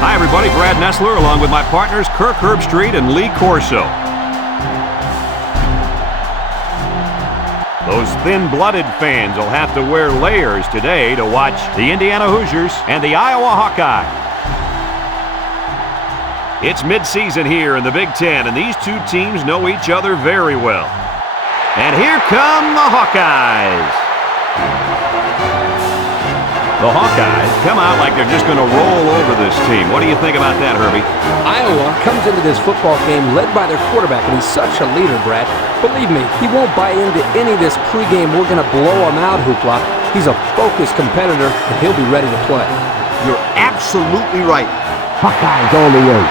Hi, everybody. Brad Nessler along with my partners Kirk Herbstreit and Lee Corso. Those thin-blooded fans will have to wear layers today to watch the Indiana Hoosiers and the Iowa Hawkeyes. It's midseason here in the Big Ten, and these two teams know each other very well. And here come the Hawkeyes. The Hawkeyes come out like they're just going to roll over this team. What do you think about that, Herbie? Iowa comes into this football game led by their quarterback, and he's such a leader, Brad. Believe me, he won't buy into any of this pregame "we're going to blow him out" hoopla. He's a focused competitor, and he'll be ready to play. You're absolutely right. Hawkeyes all the way.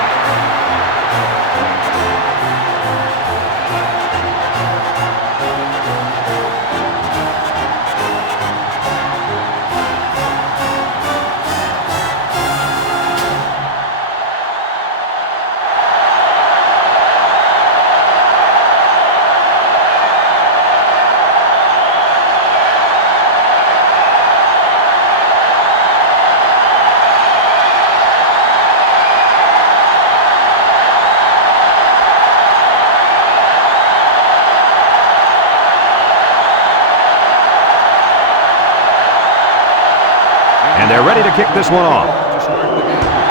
And they're ready to kick this one off.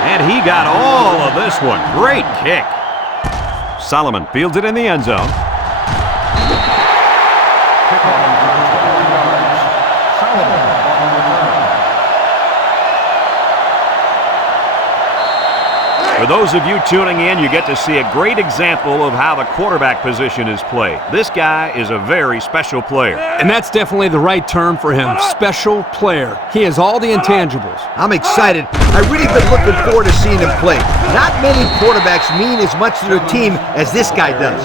And he got all of this one. Great kick. Solomon fields it in the end zone. For those of you tuning in, you get to see a great example of how the quarterback position is played. This guy is a very special player. And that's definitely the right term for him, special player. He has all the intangibles. I'm excited. I've really been looking forward to seeing him play. Not many quarterbacks mean as much to their team as this guy does.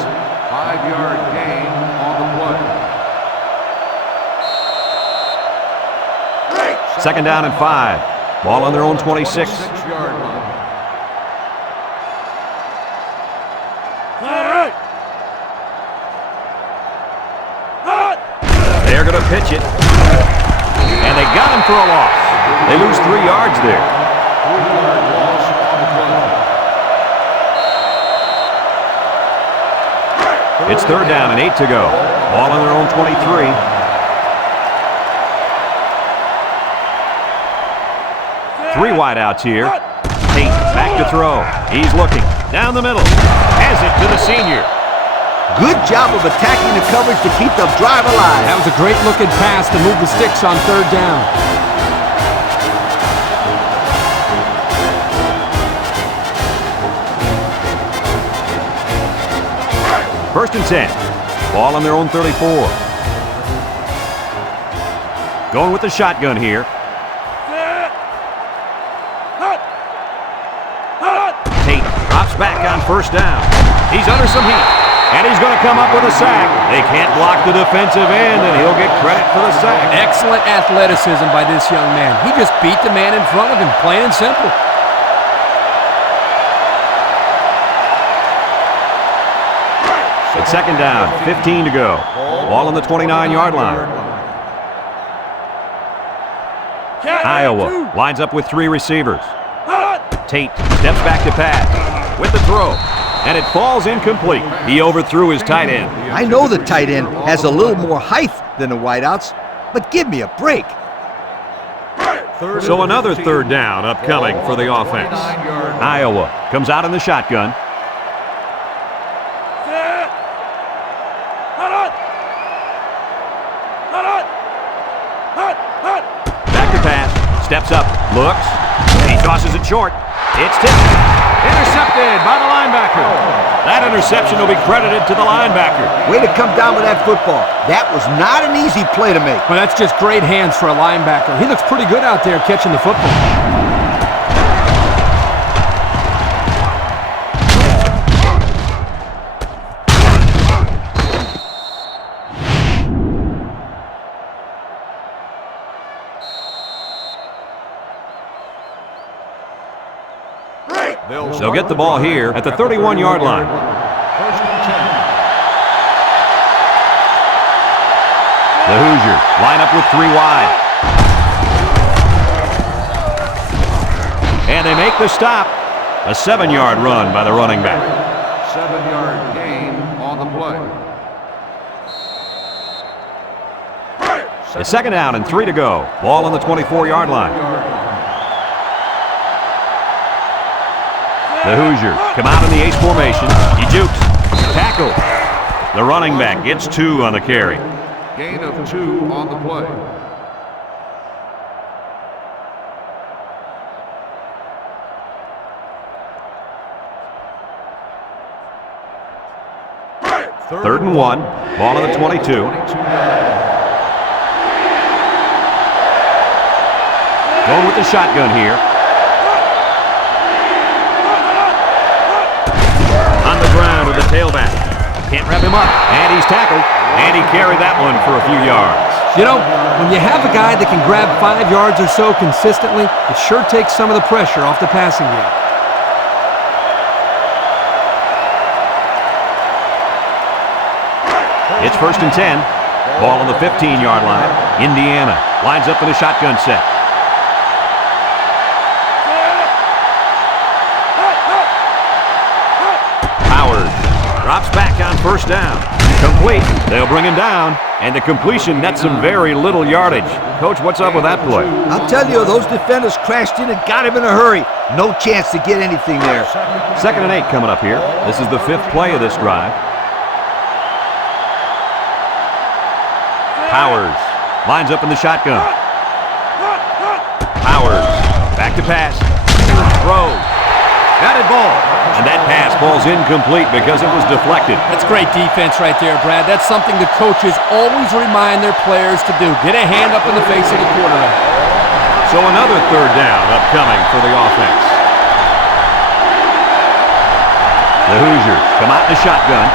5-yard gain on the play. Second down and 5. Ball on their own 26. 6-yard line. They're going to pitch it. And they got him for a loss. They lose 3 yards there. 3-yard loss on the play. It's third down and 8 to go. Ball on their own 23. Three wideouts here. Tate back to throw. He's looking. Down the middle. Has it to the senior. Good job of attacking the coverage to keep the drive alive. That was a great looking pass to move the sticks on third down. First and 10. Ball on their own 34. Going with the shotgun here. Tate drops back on first down. He's under some heat. And he's going to come up with a sack. They can't block the defensive end, and he'll get credit for the sack. Excellent athleticism by this young man. He just beat the man in front of him, plain and simple. It's second down, 15 to go. Ball on the 29-yard line. Iowa lines up with 3 receivers. Tate steps back to pass with the throw. And it falls incomplete. He overthrew his tight end. I know the tight end has a little more height than the wideouts, but give me a break. So another third down upcoming for the offense. Iowa comes out in the shotgun. Back to pass. Steps up. Looks. He tosses it short. It's tipped. Intercepted by the linebacker. That interception will be credited to the linebacker. Way to come down with that football. That was not an easy play to make. Well, that's just great hands for a linebacker. He looks pretty good out there catching the football. They'll get the ball here at the 31-yard line. The Hoosiers line up with 3 wide. And they make the stop A 7-yard run by the running back. 7-yard gain on the play. It's 2nd down and 3 to go. Ball on the 24-yard line. The Hoosiers come out in the ace formation. He jukes. Tackle. The running back gets 2 on the carry. Gain of 2 on the play. Third and 1. Ball on the 22. Going with the shotgun here. On the ground with the tailback. Can't wrap him up. And he's tackled. And he carried that one for a few yards. You know, when you have a guy that can grab 5 yards or so consistently, it sure takes some of the pressure off the passing game. It's 1st and 10. Ball on the 15-yard line. Indiana lines up in a shotgun set. Howard drops back on 1st down. Complete. They'll bring him down, and the completion nets some very little yardage. Coach, what's up with that play? I'll tell you, those defenders crashed in and got him in a hurry. No chance to get anything there. 2nd and 8 coming up here. This is the 5th play of this drive. Powers lines up in the shotgun. Powers back to pass. Throws. Batted ball. And that pass falls incomplete because it was deflected. That's great defense right there, Brad. That's something the coaches always remind their players to do. Get a hand up in the face of the quarterback. So another 3rd down upcoming for the offense. The Hoosiers come out in the shotgun.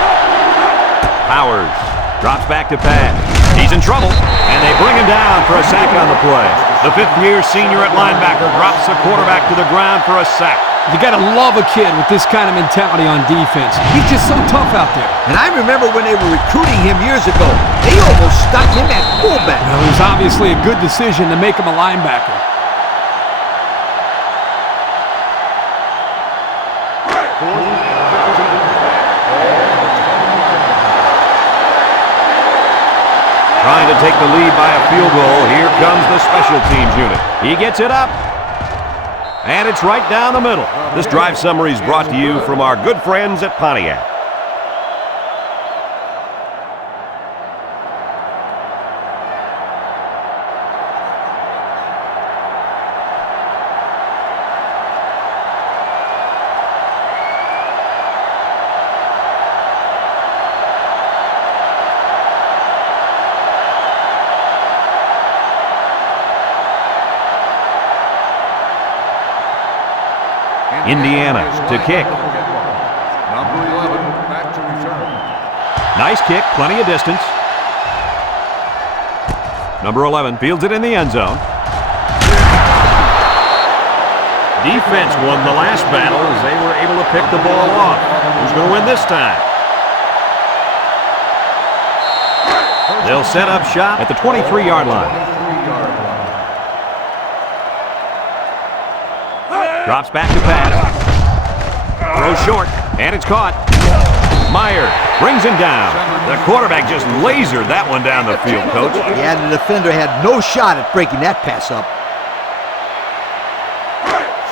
Powers drops back to pass. He's in trouble, and they bring him down for a sack on the play. The 5th-year senior at linebacker drops the quarterback to the ground for a sack. You got to love a kid with this kind of mentality on defense. He's just so tough out there. And I remember when they were recruiting him years ago, they almost stuck him at fullback. Well, it was obviously a good decision to make him a linebacker. Trying to take the lead by a field goal. Here comes the special teams unit. He gets it up. And it's right down the middle. This drive summary is brought to you from our good friends at Pontiac. Indiana to kick. Number 11 back to return. Nice kick, plenty of distance. Number 11 fields it in the end zone. Defense won the last battle as they were able to pick the ball off. Who's going to win this time? They'll set up shop at the 23-yard line. Drops back to pass. Throws short, and it's caught. Meyer brings him down. The quarterback just lasered that one down the field, Coach. Yeah, the defender had no shot at breaking that pass up.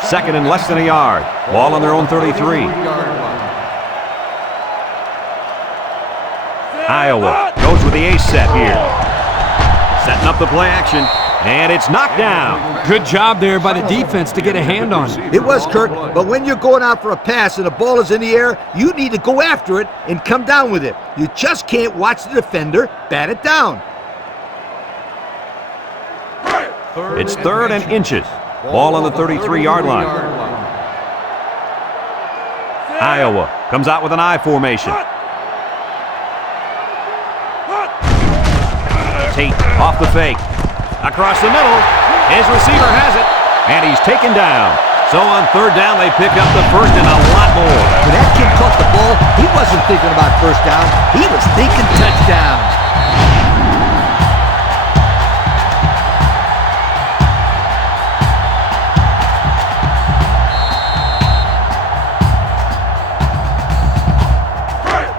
2nd and less than a yard. Ball on their own 33. Iowa goes with the ace set here. Setting up the play action. And it's knocked down. Good job there by the defense to get a hand on it. It was, Kurt, but when you're going out for a pass and the ball is in the air, you need to go after it and come down with it. You just can't watch the defender bat it down. It's 3rd and inches. Ball on the 33-yard line. Iowa comes out with an I formation. Tate off the fake. Across the middle, his receiver has it, and he's taken down. So on 3rd down, they pick up the 1st and a lot more. When that kid caught the ball, he wasn't thinking about 1st down. He was thinking touchdown.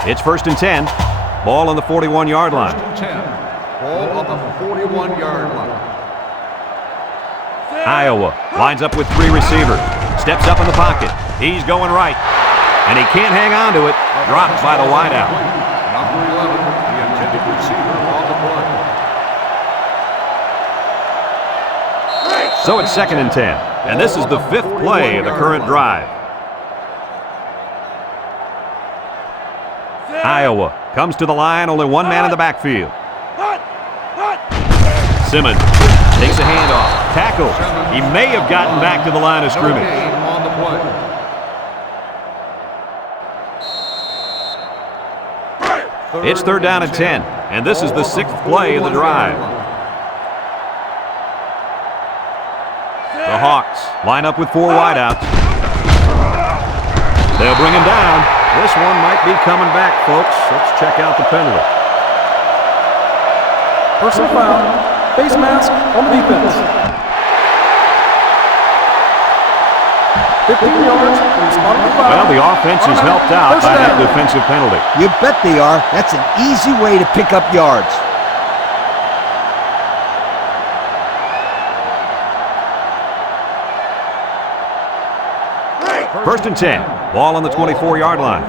It's 1st and 10. Ball on the 41-yard line. 10. Ball on the 41-yard line. Iowa lines up with 3 receivers. Steps up in the pocket. He's going right. And he can't hang on to it. Dropped by the wideout. Number 11, the intended receiver on the play. So it's 2nd and 10. And this is the 5th play of the current drive. Iowa comes to the line, only one man in the backfield. Simmons takes a handoff, tackle. He may have gotten back to the line of scrimmage. On the play. It's 3rd down and 10, and this is the 6th play of the drive. The Hawks line up with 4 wideouts. They'll bring him down. This one might be coming back, folks. Let's check out the penalty. Personal foul. Face mask on the defense. 15 yards. Well, the offense is helped out by that defensive penalty. You bet they are. That's an easy way to pick up yards. First and 10. Ball on the 24-yard line.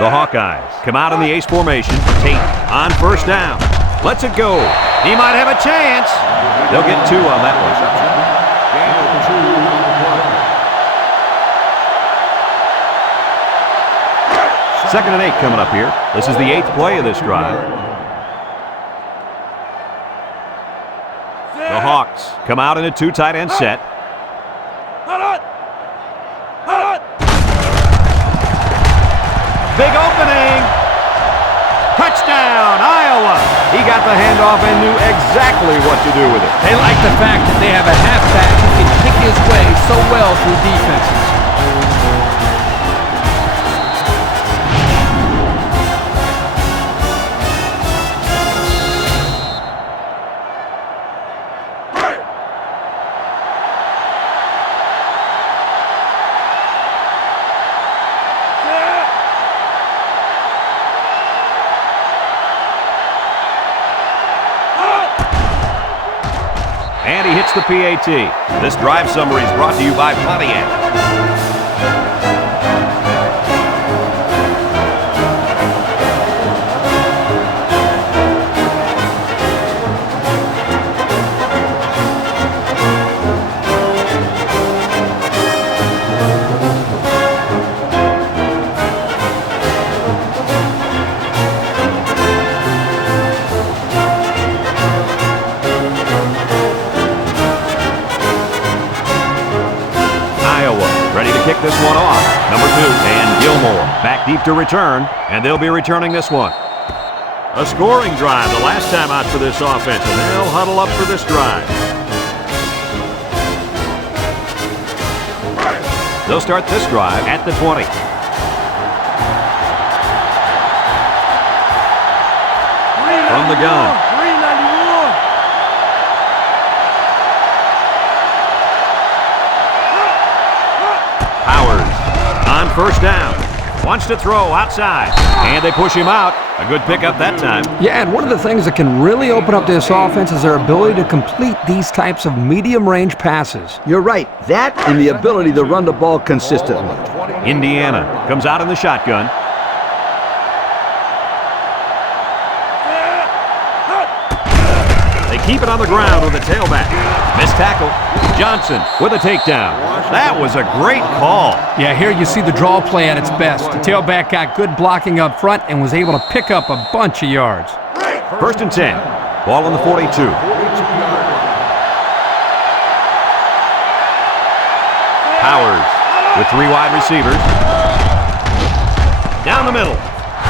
The Hawkeyes come out in the ace formation. Tate on 1st down. Lets it go. He might have a chance. They'll get 2 on that one. Gain of 2 on the play. 2nd and 8 coming up here. This is the 8th play of this drive. The Hawks come out in a 2 tight end set. Big opening. Touchdown, Iowa. He got the handoff and knew exactly what to do with it. They like the fact that they have a halfback who can kick his way so well through defenses. And he hits the PAT. This drive summary is brought to you by Pontiac. Kick this one off. Number 2, and Gilmore back deep to return, and they'll be returning this one. A scoring drive the last time out for this offense, and they'll huddle up for this drive. They'll start this drive at the 20. From the gun. On 1st down. Wants to throw outside. And they push him out. A good pickup that time. Yeah, and one of the things that can really open up this offense is their ability to complete these types of medium-range passes. You're right. That and the ability to run the ball consistently. Indiana comes out in the shotgun. They keep it on the ground with a tailback. Missed tackle. Johnson with a takedown. That was a great call. Yeah, here you see the draw play at its best. The tailback got good blocking up front and was able to pick up a bunch of yards. 1st and 10. Ball on the 42. Powers with 3 wide receivers. Down the middle.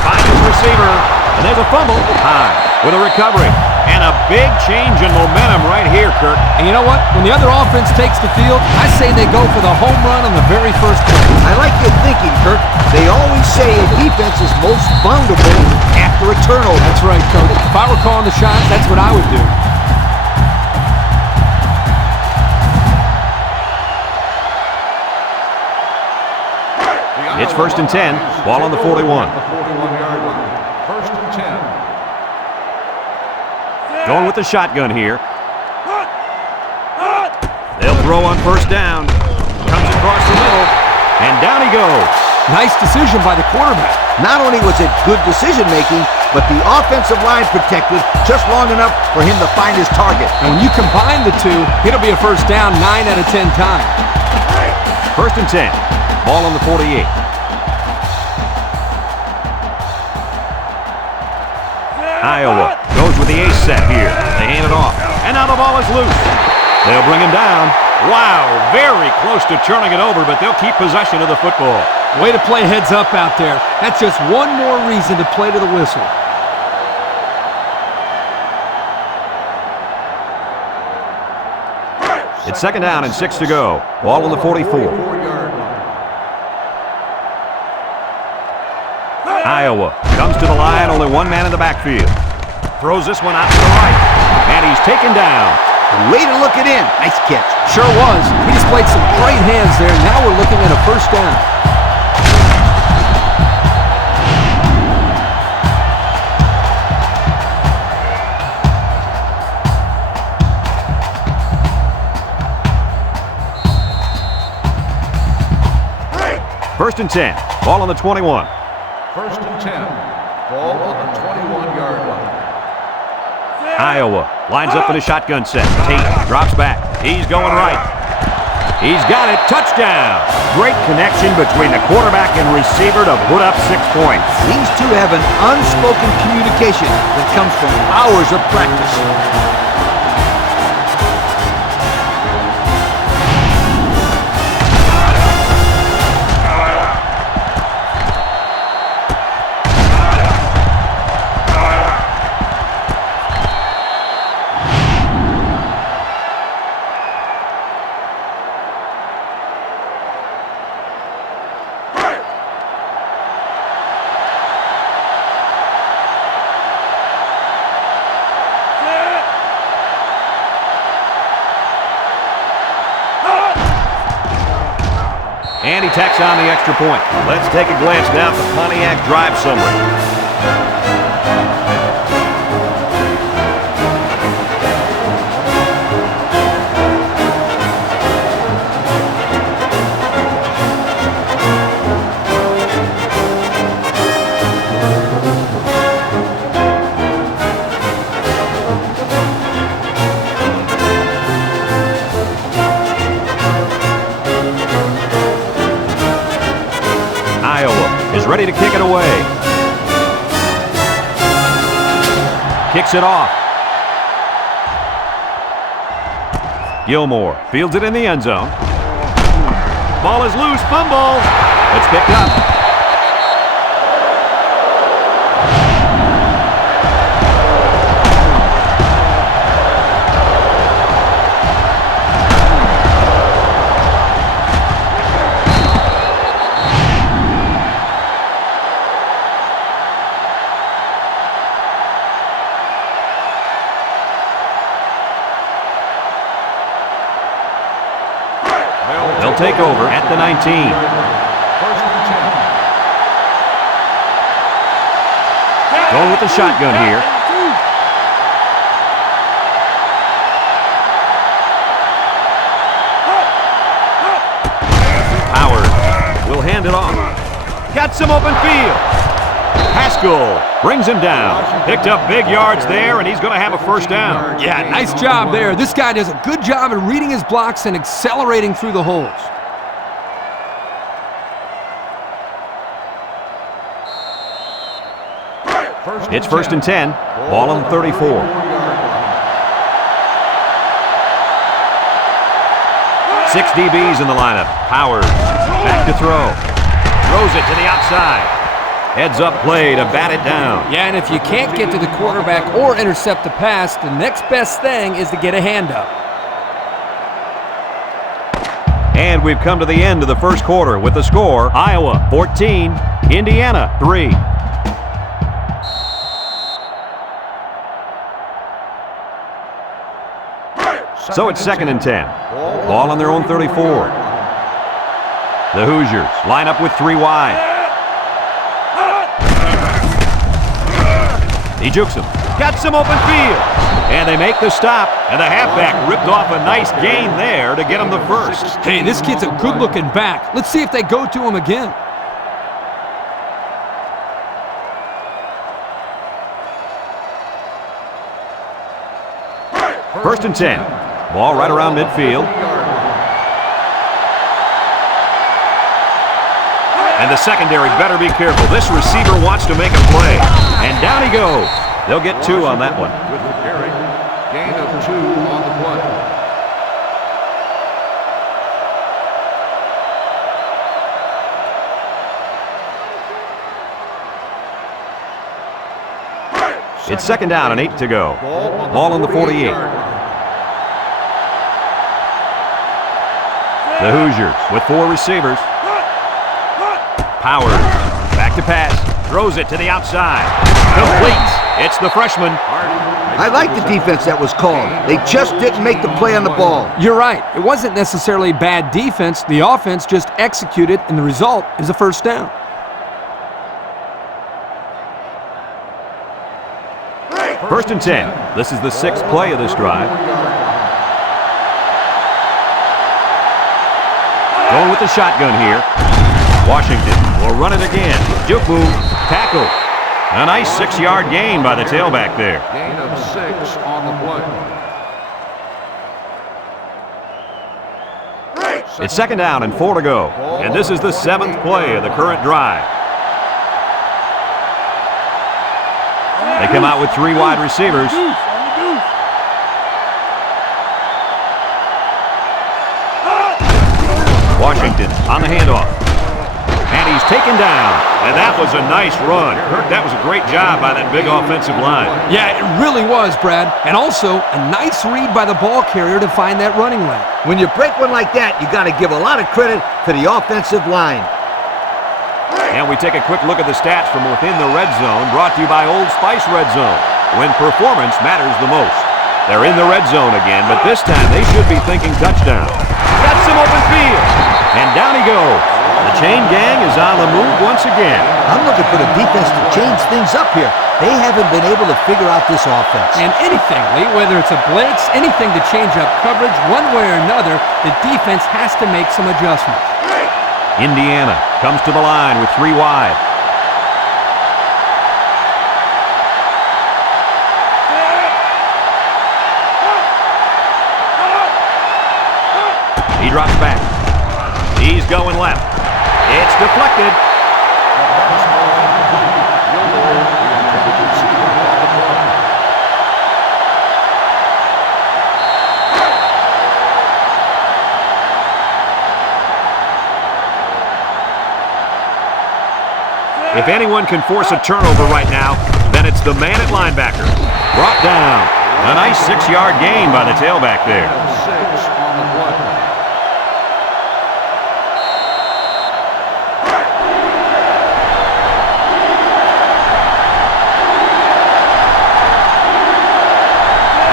Finds his receiver. And there's a fumble. High with a recovery. And a big change in momentum right here, Kirk. And you know what? When the other offense takes the field, I say they go for the home run on the very first play. I like your thinking, Kirk. They always say a defense is most vulnerable after a turnover. That's right, Coach. If I were calling the shots, that's what I would do. It's first and 10. Ball on the 41. The 41-yard line. First and 10. Going with the shotgun here. They'll throw on first down. Comes across the middle, and down he goes. Nice decision by the quarterback. Not only was it good decision-making, but the offensive line protected just long enough for him to find his target. And when you combine the two, it'll be a first down 9 out of 10 times. First and 10. Ball on the 48. Iowa goes with the ace set here. They hand it off, and now the ball is loose. They'll bring him down. Wow, very close to turning it over, but they'll keep possession of the football. Way to play heads up out there. That's just one more reason to play to the whistle. It's second down and 6 to go. Ball on the 44. Iowa comes to the line, only one man in the backfield. Throws this one out to the right, and he's taken down. Way to look it in. Nice catch. Sure was. He displayed some great hands there. Now we're looking at a first down. First and 10. Ball on the 21. First and 10. Ball on the 21-yard line. Iowa lines up in a shotgun set. Tate drops back. He's going right. He's got it. Touchdown. Great connection between the quarterback and receiver to put up 6 points. These two have an unspoken communication that comes from hours of practice. And he tacks on the extra point. Let's take a glance now at the Pontiac drive summary. Is ready to kick it away. Kicks it off. Gilmore fields it in the end zone. Ball is loose. Fumble. It's picked up. They'll take over at the 19. First and 10. Going with the shotgun here. Howard will hand it off. Got some open field. Haskell brings him down. Picked up big yards there, and he's going to have a first down. Yeah, nice job there. This guy does a good job of reading his blocks and accelerating through the holes. It's first and 10. Ball on 34. 6 DBs in the lineup. Powers back to throw. Throws it to the outside. Heads up play to bat it down. Yeah, and if you can't get to the quarterback or intercept the pass, the next best thing is to get a hand up. And we've come to the end of the first quarter with the score, Iowa 14, Indiana 3. So it's second and 10. Ball on their own 34. The Hoosiers line up with 3 wide. He jukes him. Got some open field. And they make the stop. And the halfback ripped off a nice gain there to get him the first. Hey, this kid's a good-looking back. Let's see if they go to him again. First and 10. Ball right around midfield. And the secondary better be careful. This receiver wants to make a play. And down he goes. They'll get 2 on that one. With the carry. Gain of 2 on the play. It's second down and 8 to go. Ball on the 48. The Hoosiers with 4 receivers. Powers, back to pass, throws it to the outside. Complete. It's the freshman. I like the defense that was called. They just didn't make the play on the ball. You're right. It wasn't necessarily bad defense. The offense just executed, and the result is a first down. First and 10. This is the 6th play of this drive. Going with the shotgun here. Washington will run it again. Juke move. Tackle. A nice 6-yard gain by the tailback there. Gain of 6 on the play. It's second down and 4 to go. And this is the 7th play of the current drive. They come out with 3 wide receivers. Washington on the handoff. And he's taken down. And that was a nice run. Kirk, that was a great job by that big offensive line. Yeah, it really was, Brad. And also, a nice read by the ball carrier to find that running lane. When you break one like that, you got to give a lot of credit to the offensive line. And we take a quick look at the stats from within the red zone, brought to you by Old Spice Red Zone, when performance matters the most. They're in the red zone again, but this time they should be thinking touchdown. Got some open field, and down he goes. The chain gang is on the move once again. I'm looking for the defense to change things up here. They haven't been able to figure out this offense. And anything, Lee, whether it's a blitz, anything to change up coverage, one way or another, the defense has to make some adjustments. Indiana comes to the line with 3 wide. He drops back. He's going left. It's deflected. If anyone can force a turnover right now, then it's the man at linebacker. Brought down. A nice 6-yard gain by the tailback there. 6 on the play.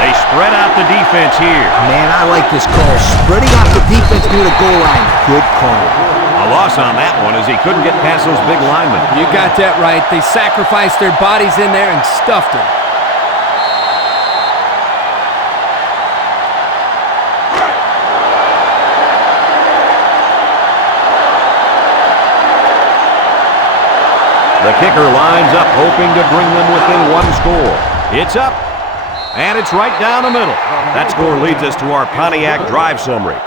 They spread out the defense here. Man, I like this call. Spreading out the defense near the goal line. Good call. A loss on that one as he couldn't get past those big linemen. You got that right. They sacrificed their bodies in there and stuffed it. The kicker lines up, hoping to bring them within 1 score. It's up, and it's right down the middle. That score leads us to our Pontiac drive summary.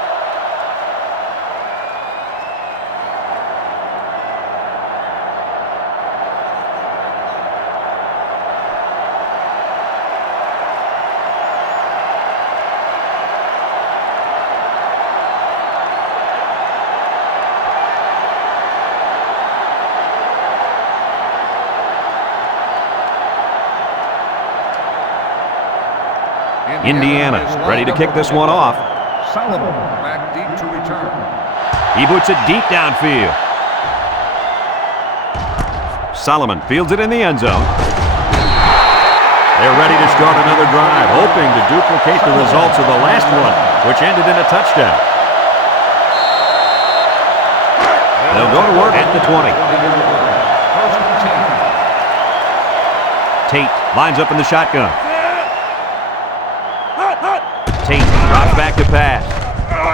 Indiana ready to kick this one off. Solomon back deep to return. He boots it deep downfield. Solomon fields it in the end zone. They're ready to start another drive, hoping to duplicate the results of the last one, which ended in a touchdown. They'll go to work at the 20. Tate lines up in the shotgun. Tate drops back to pass.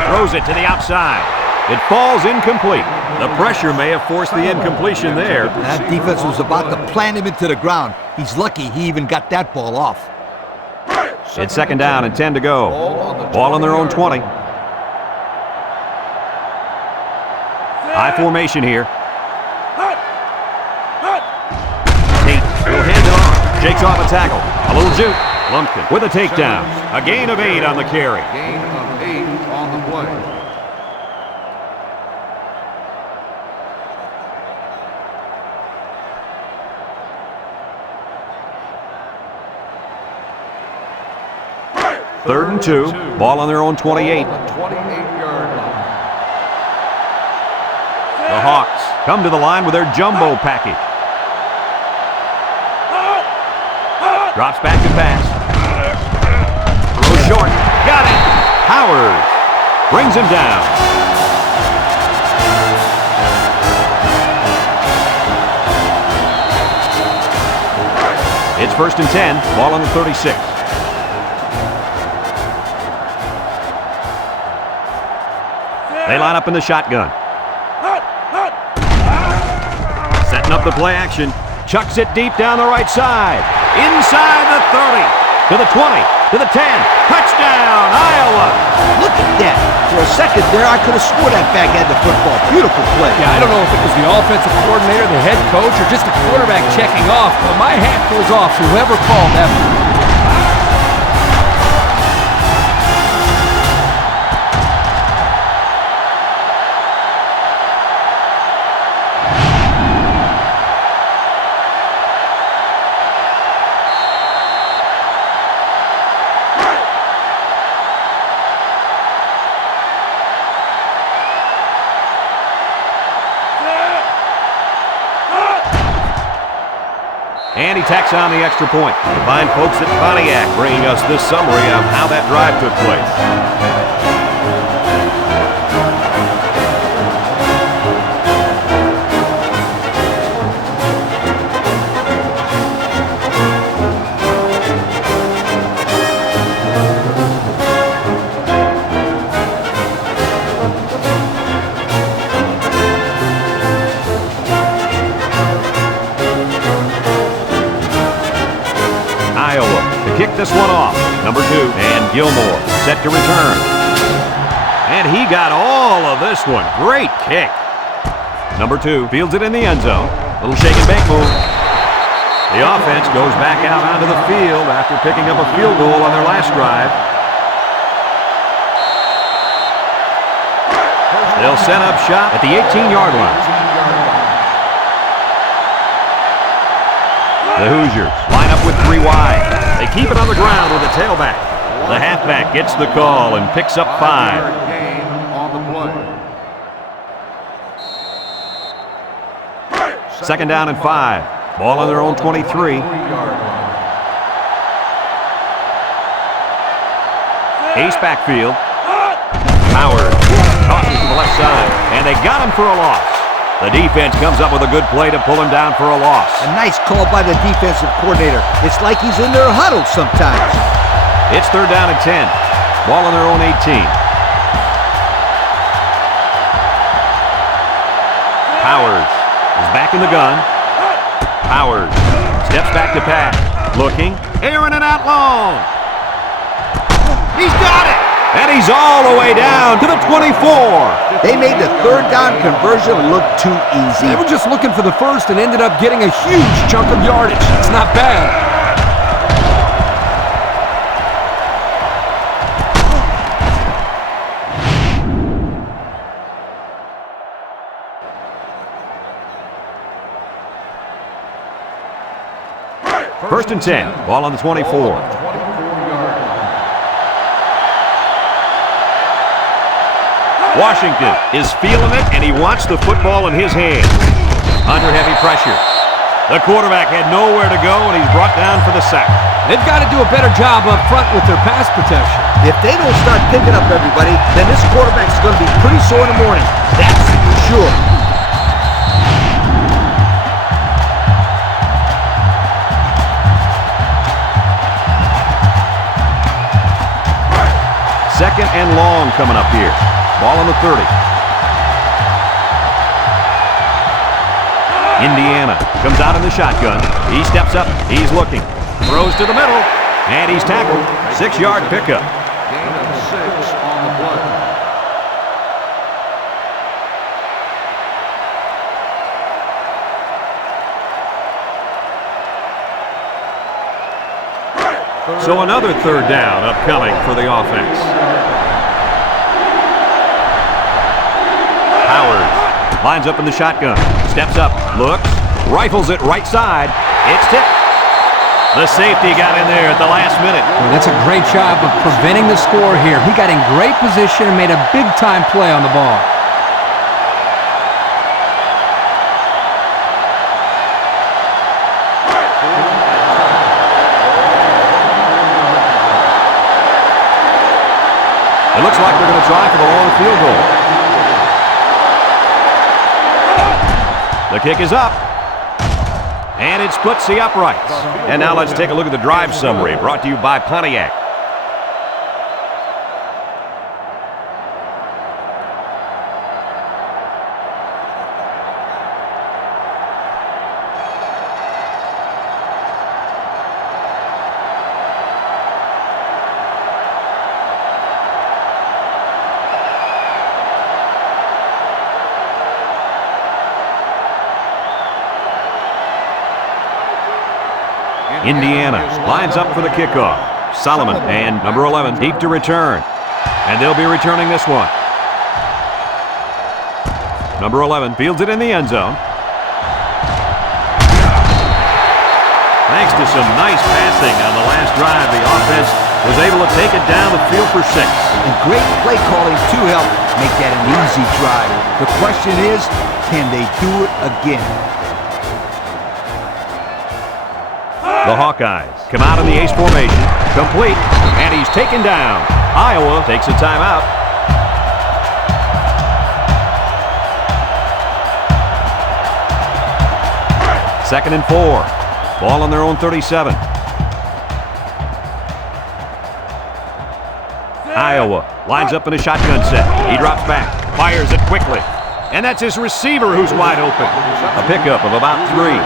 Throws it to the outside. It falls incomplete. The pressure may have forced the incompletion there. That defense was about to plant him into the ground. He's lucky he even got that ball off. It's second down and 10 to go. Ball on their own 20. High formation here. Tate will hand it off. Shakes off a tackle. A little juke. Lumpkin with a takedown. A gain of 8 on the carry. Gain of 8 on the play. Third and 2. Ball on their own 28. The 28-yard line. The Hawks come to the line with their jumbo package. Drops back to pass. Throws short. Got it. Howard brings him down. It's first and 10. Ball on the 36. They line up in the shotgun. Setting up the play action. Chucks it deep down the right side. Inside the 30. To the 20. To the 10. Touchdown, Iowa. Look at that. For a second there, I could have swore that back had the football. Beautiful play. Yeah, I don't know if it was the offensive coordinator, the head coach, or just the quarterback checking off, but my hat goes off to whoever called that. And he tacks on the extra point. The fine folks at Pontiac bringing us this summary of how that drive took place. Kick this one off. Number 2, and Gilmore set to return. And he got all of this one. Great kick. Number 2 fields it in the end zone. Little shake and bake move. The offense goes back out onto the field after picking up a field goal on their last drive. They'll set up shop at the 18-yard line. The Hoosiers line up with 3 wide. They keep it on the ground with the tailback. The halfback gets the call and picks up 5. Gain on the play. Second down and 5. Ball on their own 23. Ace backfield. Howard tosses to the left side, and they got him for a loss. The defense comes up with a good play to pull him down for a loss. A nice call by the defensive coordinator. It's like he's in their huddle sometimes. It's third down and 10. Ball on their own 18. Howard is back in the gun. Howard steps back to pass. Looking. Aaron and out long. He's got it. And he's all the way down to the 24. They made the third down conversion look too easy. They were just looking for the first and ended up getting a huge chunk of yardage. It's not bad. First and 10. Ball on the 24. Washington is feeling it, and he wants the football in his hands. Under heavy pressure. The quarterback had nowhere to go, and he's brought down for the sack. They've got to do a better job up front with their pass protection. If they don't start picking up everybody, then this quarterback's going to be pretty sore in the morning. That's for sure. 2nd and long coming up here. Ball on the 30. Indiana comes out in the shotgun. He steps up. He's looking. Throws to the middle. And he's tackled. 6-yard pickup. Gain of 6 on the play. So another 3rd down upcoming for the offense. Howard lines up in the shotgun. Steps up. Looks. Rifles it right side. It's tipped. The safety got in there at the last minute. Well, that's a great job of preventing the score here. He got in great position and made a big-time play on the ball. It looks like they're going to try for the long field goal. The kick is up. And it splits the uprights. And now let's take a look at the drive summary brought to you by Pontiac. Indiana lines up for the kickoff. Solomon and number 11 deep to return. And they'll be returning this one. Number 11 fields it in the end zone. Thanks to some nice passing on the last drive, the offense was able to take it down the field for 6. And great play calling to help make that an easy drive. The question is, can they do it again? The Hawkeyes come out in the ace formation, complete, and he's taken down. Iowa takes a timeout. Second and 4. Ball on their own 37. Iowa lines up in a shotgun set. He drops back, fires it quickly, and that's his receiver who's wide open. A pickup of about 3.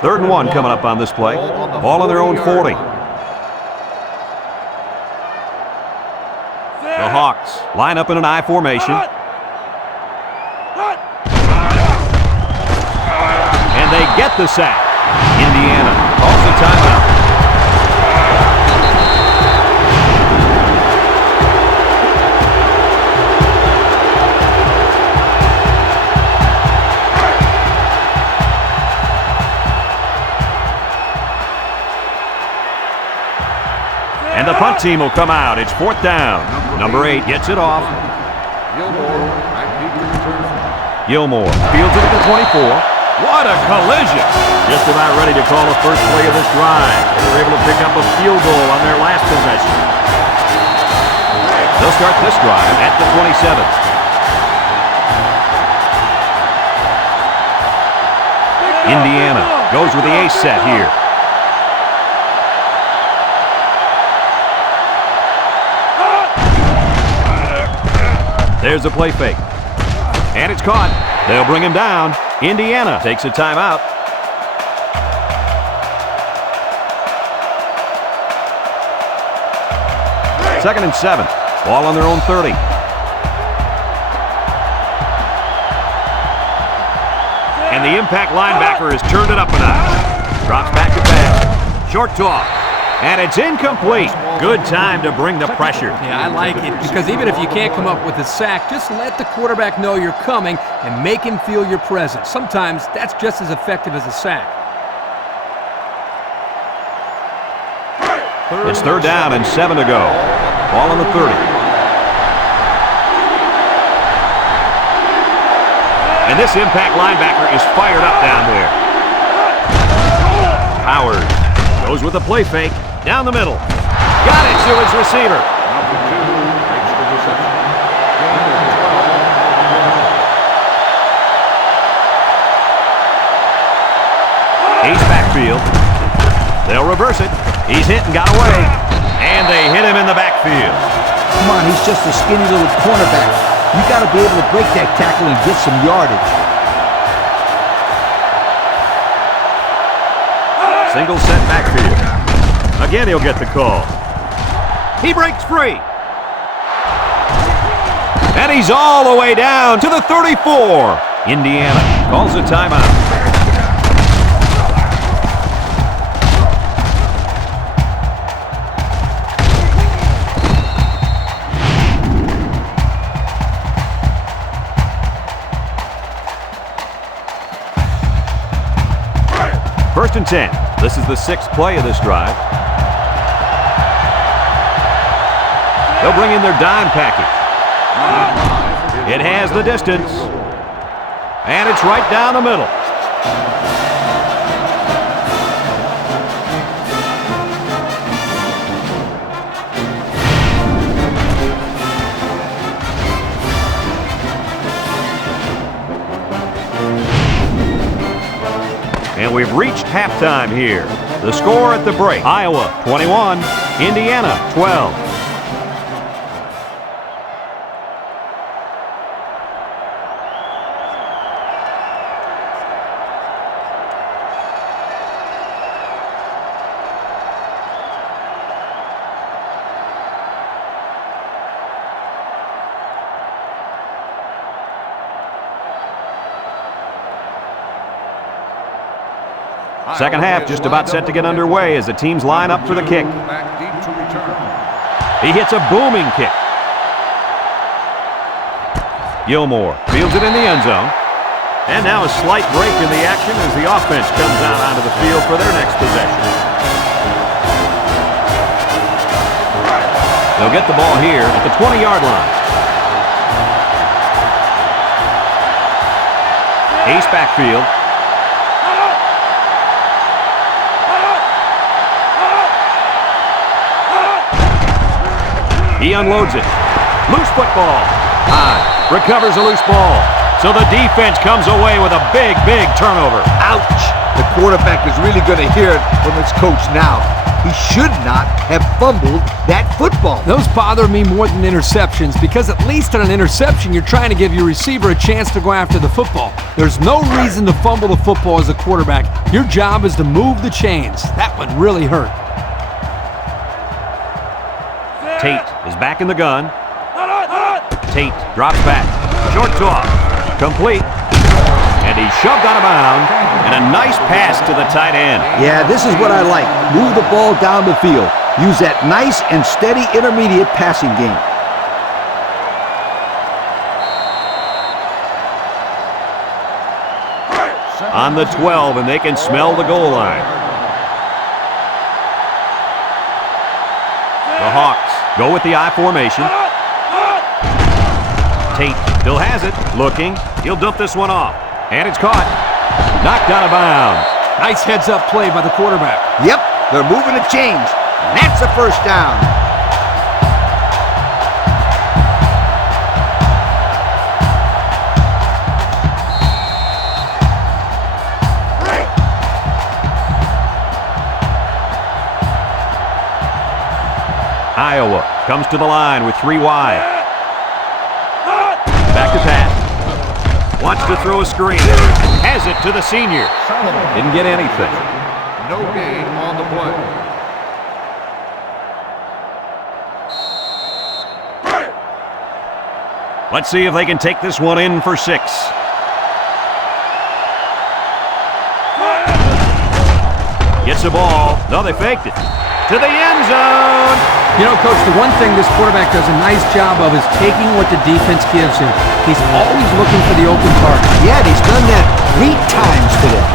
Third and 1 coming up on this play. Ball on their own 40. The Hawks line up in an I formation. And they get the sack. Indiana calls the timeout. And the punt team will come out. It's 4th down. Number 8 gets it off. Gilmore fields it at the 24. What a collision. Just about ready to call the first play of this drive. They were able to pick up a field goal on their last possession. They'll start this drive at the 27. Indiana goes with the ace set here. There's a play fake. And it's caught. They'll bring him down. Indiana takes a timeout. Second and 7. Ball on their own 30. And the impact linebacker has turned it up a notch. Drops back to pass. Short toss. And it's incomplete. Good time to bring the pressure. Yeah, I like it because even if you can't come up with a sack, just let the quarterback know you're coming and make him feel your presence. Sometimes that's just as effective as a sack. It's 3rd down and 7 to go. Ball on the 30. And this impact linebacker is fired up down there. Howard goes with a play fake. Down the middle. Got it to his receiver. field. They'll reverse it. He's hit and got away. And they hit him in the backfield. Come on, he's just a skinny little cornerback. You got to be able to break that tackle and get some yardage. Single set backfield. Again, he'll get the call. He breaks free. And he's all the way down to the 34. Indiana calls a timeout. First and 10. This is the 6th play of this drive. They'll bring in their dime package. It has the distance. And it's right down the middle. And we've reached halftime here. The score at the break, Iowa 21, Indiana 12. Second half just about set to get underway as the teams line up for the kick. He hits a booming kick. Gilmore fields it in the end zone. And now a slight break in the action as the offense comes out onto the field for their next possession. They'll get the ball here at the 20-yard line. Ace backfield. He unloads it. Loose football. High. Recovers a loose ball. So the defense comes away with a big, big turnover. Ouch! The quarterback is really going to hear it from his coach now. He should not have fumbled that football. Those bother me more than interceptions because at least on an interception, you're trying to give your receiver a chance to go after the football. There's no reason to fumble the football as a quarterback. Your job is to move the chains. That would really hurt. Tate is back in the gun. Tate drops back. Short toss. Complete. And he's shoved out of bounds. And a nice pass to the tight end. Yeah, this is what I like. Move the ball down the field. Use that nice and steady intermediate passing game. On the 12, and they can smell the goal line. The Hawks go with the I formation. Tate still has it. Looking. He'll dump this one off. And it's caught. Knocked out of bounds. Nice heads-up play by the quarterback. Yep, they're moving the chains. That's a first down. Iowa comes to the line with 3 wide. Back to pass. Wants to throw a screen. Has it to the senior. Didn't get anything. No gain on the play. Let's see if they can take this one in for 6. Gets the ball. No, they faked it. To the end zone. You know, Coach, the one thing this quarterback does a nice job of is taking what the defense gives him. He's always looking for the open target. Yeah, he's done that 3 times today.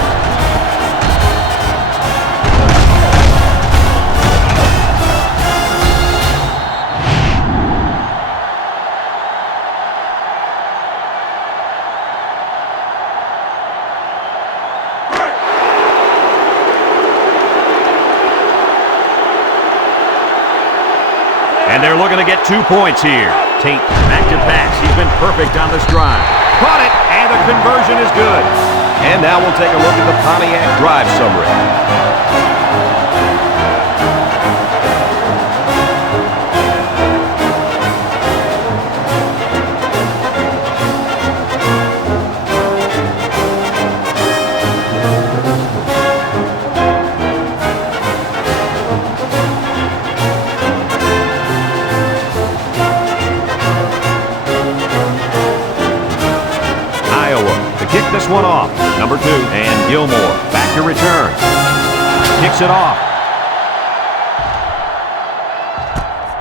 And they're looking to get 2 points here. Tate back to pass. He's been perfect on this drive. Caught it, and the conversion is good. And now we'll take a look at the Pontiac drive summary. Kick this one off. Number 2, and Gilmore back to return. Kicks it off.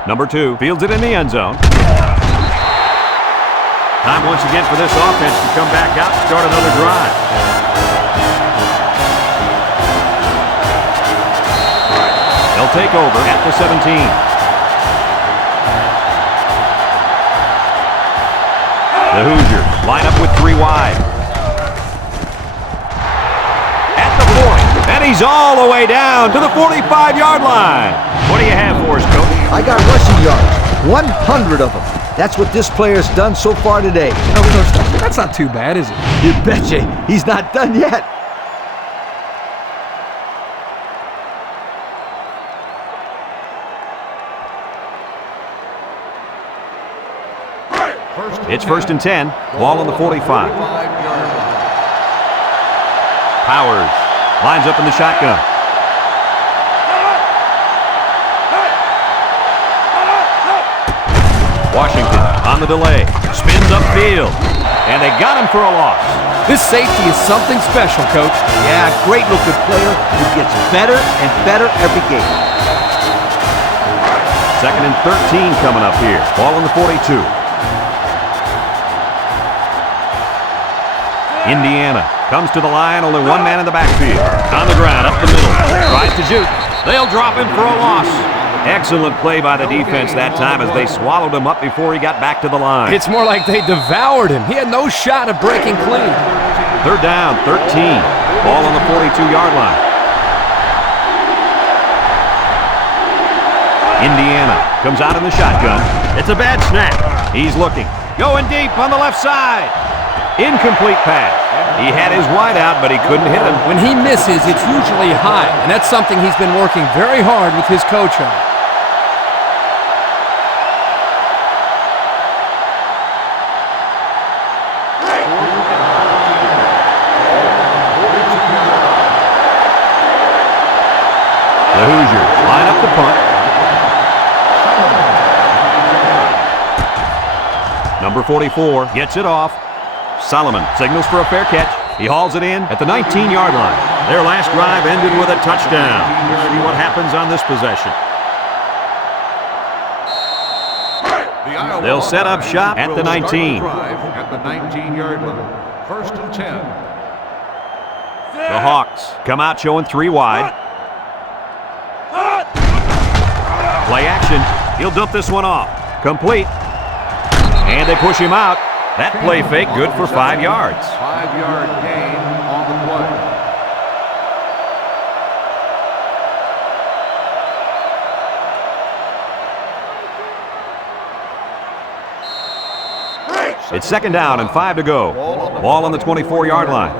Number 2 fields it in the end zone. Time once again for this offense to come back out and start another drive. They'll take over at the 17. The Hoosiers line up with 3 wide. And he's all the way down to the 45-yard line. What do you have for us, Coach? I got rushing yards, 100 of them. That's what this player's done so far today. No, that's not too bad, is it? You betcha. He's not done yet. It's 1st and 10. Ball on the 45. Powers lines up in the shotgun. Washington on the delay. Spins upfield. And they got him for a loss. This safety is something special, Coach. Yeah, great-looking player who gets better and better every game. 2nd and 13 coming up here. Ball on the 42. Indiana comes to the line, only one man in the backfield. On the ground, up the middle. Tries to shoot. They'll drop him for a loss. Excellent play by the defense that time as they swallowed him up before he got back to the line. It's more like they devoured him. He had no shot of breaking clean. 3rd down, 13. Ball on the 42-yard line. Indiana comes out in the shotgun. It's a bad snap. He's looking. Going deep on the left side. Incomplete pass. He had his wide out, but he couldn't hit him. When he misses, it's usually high, and that's something he's been working very hard with his coach on. The Hoosiers line up the punt. Number 44 gets it off. Solomon signals for a fair catch. He hauls it in at the 19-yard line. Their last drive ended with a touchdown. We'll see what happens on this possession. They'll set up shop at the 19. At the 19-yard line. 1st and 10. The Hawks come out showing 3 wide. Play action. He'll dump this one off. Complete. And they push him out. That play fake good for 5 yards. 5-yard gain on the play. It's 2nd down and 5 to go. Ball on the 24-yard line.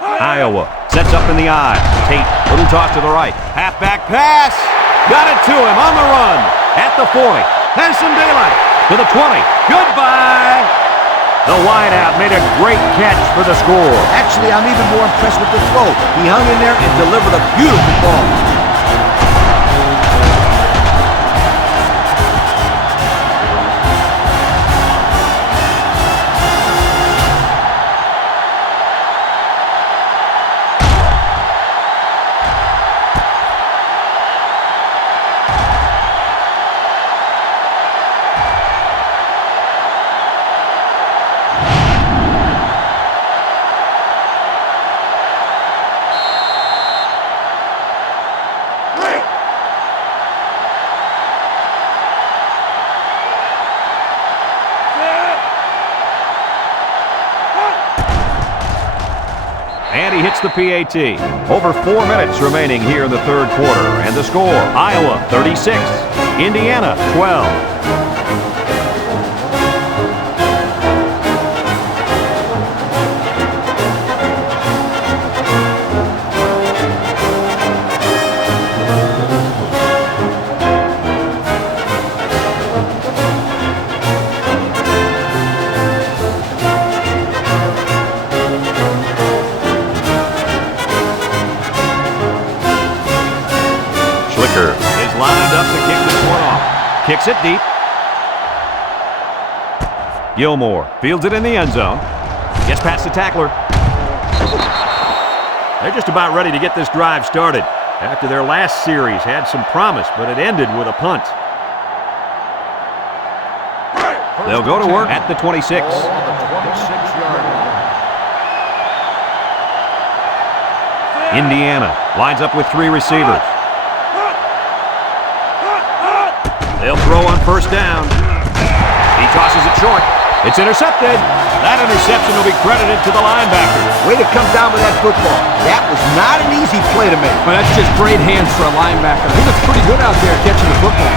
Iowa sets up in the I. Tate, little toss to the right. Halfback pass. Got it to him on the run. At the 40. Has some daylight. To the 20. Goodbye. The wideout made a great catch for the score. Actually, I'm even more impressed with the throw. He hung in there and delivered a beautiful ball. And he hits the PAT. Over 4 minutes remaining here in the 3rd quarter. And the score, Iowa 36, Indiana 12. to kick this one off. Kicks it deep. Gilmore fields it in the end zone. Gets past the tackler. They're just about ready to get this drive started. After their last series had some promise, but it ended with a punt. They'll go to work at the 26. Ball on the 26-yard line. Indiana lines up with 3 receivers. They'll throw on first down. He tosses it short. It's intercepted. That interception will be credited to the linebacker. Way to come down with that football. That was not an easy play to make. But that's just great hands for a linebacker. He looks pretty good out there catching the football.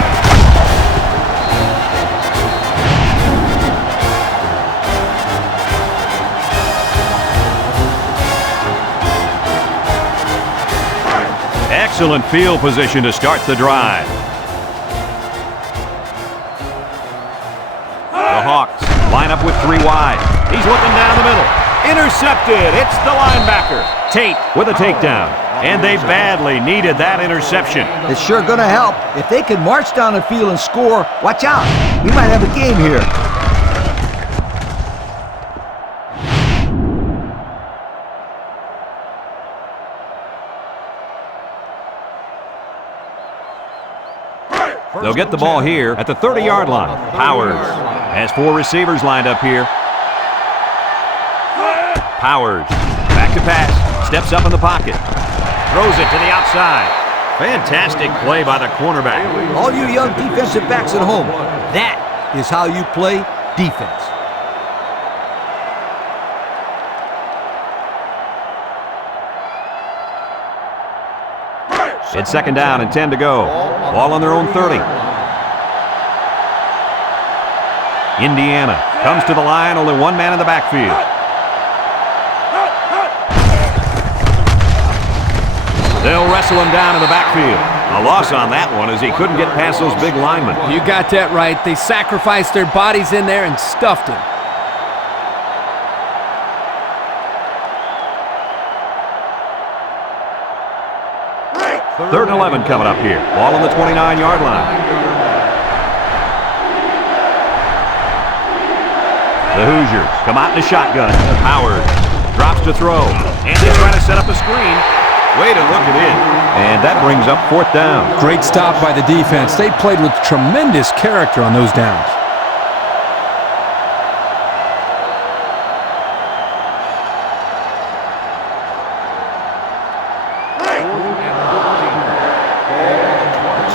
Excellent field position to start the drive. The Hawks line up with 3 wide. He's looking down the middle. Intercepted. It's the linebacker. Tate with a takedown. And they badly needed that interception. It's sure going to help. If they can march down the field and score, watch out. We might have a game here. They'll get the ball here at the 30-yard line. Powers has 4 receivers lined up here. Powers back to pass. Steps up in the pocket. Throws it to the outside. Fantastic play by the cornerback. All you young defensive backs at home, that is how you play defense. It's 2nd down and 10 to go. Ball on their own 30. Indiana comes to the line, only 1 man in the backfield. They'll wrestle him down in the backfield. A loss on that one as he couldn't get past those big linemen. You got that right. They sacrificed their bodies in there and stuffed him. Third and 11 coming up here. Ball on the 29-yard line. The Hoosiers come out in a shotgun. Howard drops to throw. And they try to set up a screen. Way to look it in. And that brings up 4th down. Great stop by the defense. They played with tremendous character on those downs.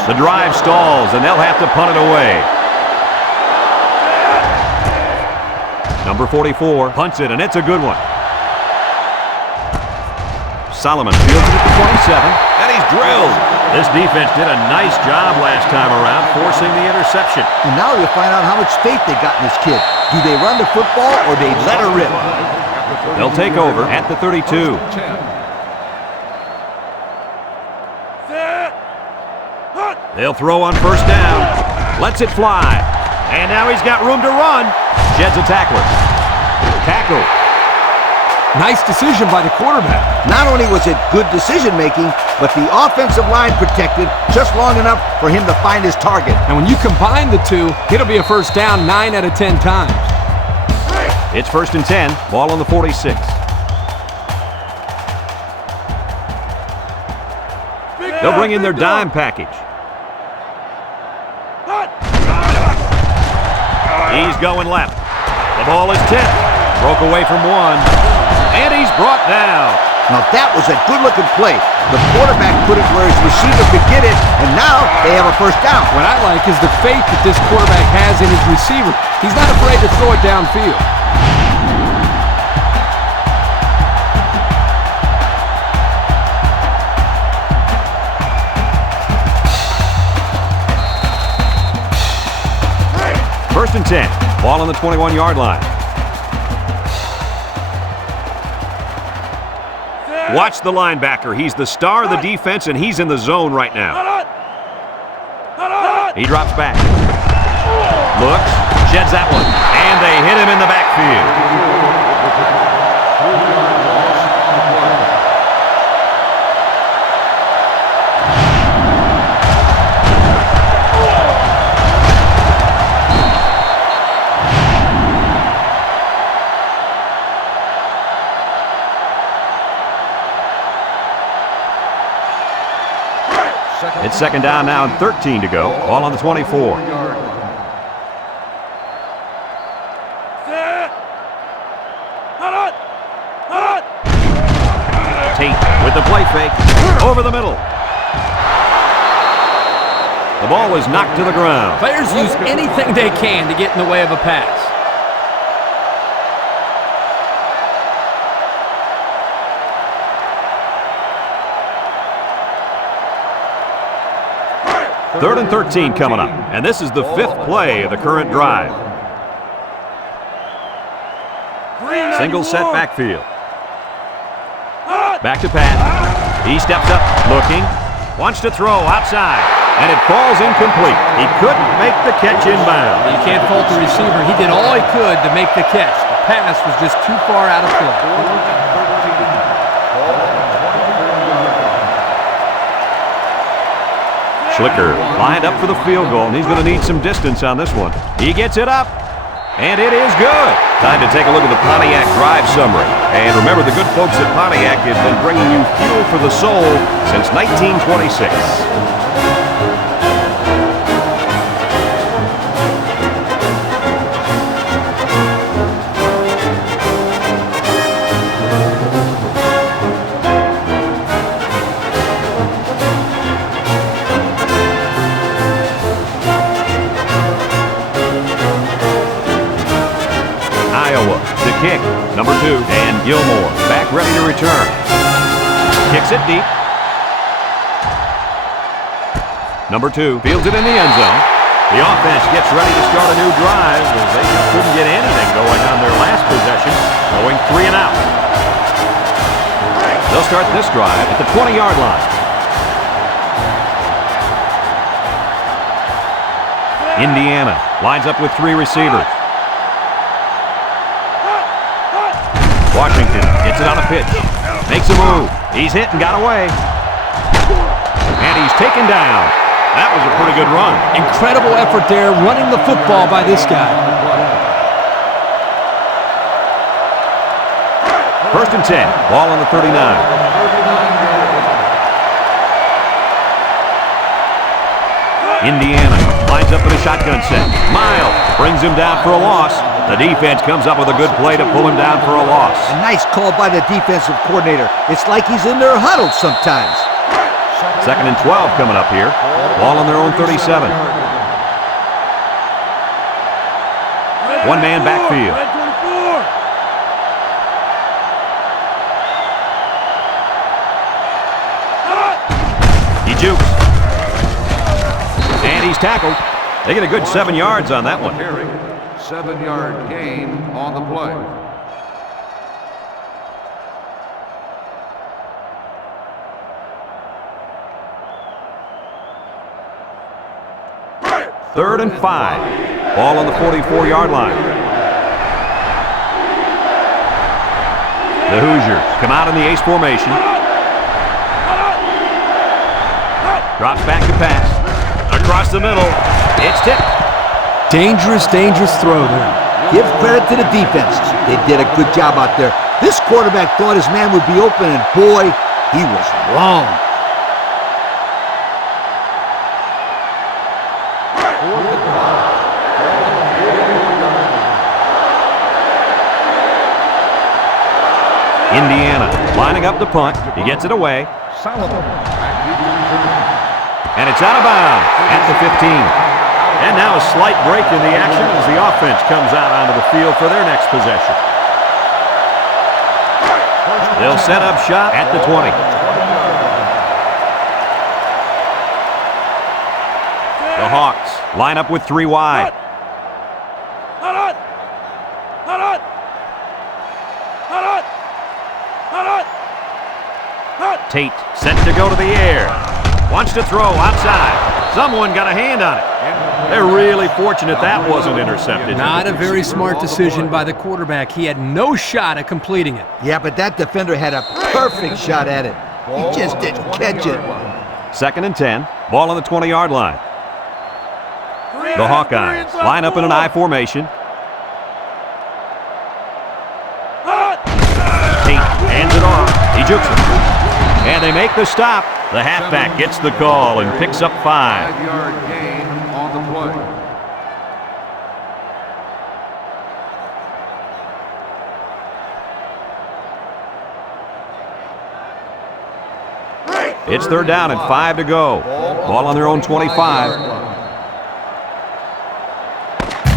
The drive stalls, and they'll have to punt it away. Number 44 punts it, and it's a good one. Solomon fields it at the 27, and he's drilled. This defense did a nice job last time around, forcing the interception. And now you'll find out how much faith they got in this kid. Do they run the football or they let her rip? They'll take over at the 32. They'll throw on first down. Lets it fly. And now he's got room to run. Sheds a tackler. Tackle. Nice decision by the quarterback. Not only was it good decision-making, but the offensive line protected just long enough for him to find his target. And when you combine the two, it'll be a first down 9 out of 10 times. It's 1st and 10. Ball on the 46. They'll bring in their dime package. He's going left. The ball is tipped. Broke away from one. And he's brought down. Now that was a good-looking play. The quarterback put it where his receiver could get it, and now they have a first down. What I like is the faith that this quarterback has in his receiver. He's not afraid to throw it downfield. First and 10. Ball on the 21-yard line. Watch the linebacker. He's the star of the defense, and he's in the zone right now. He drops back. Looks. Sheds that one. And they hit him in the backfield. second down now and 13 to go. Ball on the 24. Tate with the play fake over the middle. The ball is knocked to the ground. Players use anything they can to get in the way of a pass. Third and 13 coming up, and this is the 5th play of the current drive. Single set backfield. Back to pass. He steps up, looking, wants to throw outside, and it falls incomplete. He couldn't make the catch inbound. You can't fault the receiver. He did all he could to make the catch. The pass was just too far out of play. Schlicker lined up for the field goal, and he's going to need some distance on this one. He gets it up, and it is good. Time to take a look at the Pontiac drive summary. And remember, the good folks at Pontiac have been bringing you fuel for the soul since 1926. Kick, number 2, and Gilmore back ready to return. Kicks it deep. Number 2 fields it in the end zone. The offense gets ready to start a new drive as they just couldn't get anything going on their last possession, going 3 and out. They'll start this drive at the 20-yard line. Indiana lines up with 3 receivers. Washington gets it on a pitch, makes a move. He's hit and got away. And he's taken down. That was a pretty good run. Incredible effort there, running the football by this guy. First and 10, ball on the 39. Indiana lines up in a shotgun set. Miles brings him down for a loss. The defense comes up with a good play to pull him down for a loss. A nice call by the defensive coordinator. It's like he's in their huddle sometimes. Second and 12 coming up here. Ball on their own 37. One-man backfield. He jukes. And he's tackled. They get a good 7 yards on that one. 7-yard gain on the play. Third and 5. Ball on the 44-yard line. The Hoosiers come out in the ace formation. Drops back to pass. Across the middle. It's tipped. Dangerous, dangerous throw there. Give credit to the defense. They did a good job out there. This quarterback thought his man would be open, and boy, he was wrong. Indiana lining up the punt. He gets it away. And it's out of bounds at the 15. And now a slight break in the action as the offense comes out onto the field for their next possession. They'll set up shop at the 20. The Hawks line up with 3 wide. Tate set to go to the air. Wants to throw outside. Someone got a hand on it. They're really fortunate that wasn't intercepted. Not a very smart decision by the quarterback. He had no shot at completing it. Yeah, but that defender had a perfect shot at it. He just didn't catch it. Second and 10. Ball on the 20-yard line. The Hawkeyes line up in an I formation. Tate hands it off. He jukes it. And they make the stop. The halfback gets the call and picks up 5. 5-yard gain on the play. It's third down and 5 to go. Ball on their own 25.